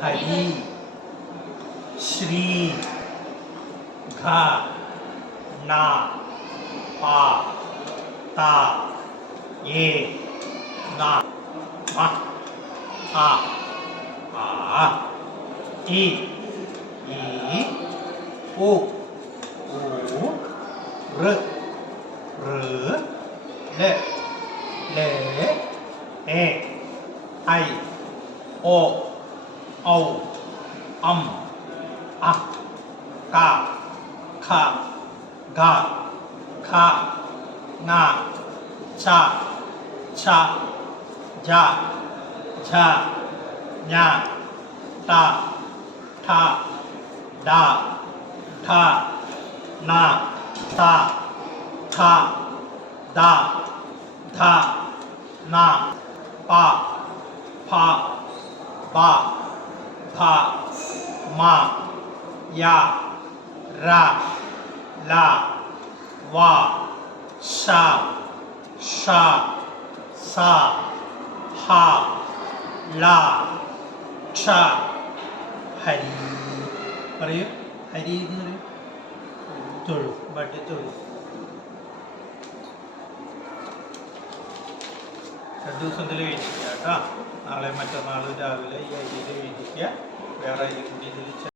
હરી શ્રી ઘા ના પા તા એ ના મા આ આ ઈ ઈ ઓ 오, 르, 르, 레, 레, 에, 아이, 오, ঔ, আম আহ কা, খা ঘা খা, না ছা ছা ঝা ঝা ঝা তা, ঠা, ডা, ঠা, না, তা, ঠা, দা, ধা, না, পা, ফা, বা ഭ മ യ ര ല വ ഷ ഷ സ ഹ ല ക്ഷ ഹരി. പറയൂ. ഹരി എന്ന് പറയും. തൊഴു വട്ടി തൊഴു. രണ്ട് ദിവസത്തിൽ എഴുതിക്കുക കേട്ടോ. നാളെ മറ്റന്നാൾ രാവിലെ ഈ അരിയിൽ എഴുതിക്കുക 两个已经统计就一千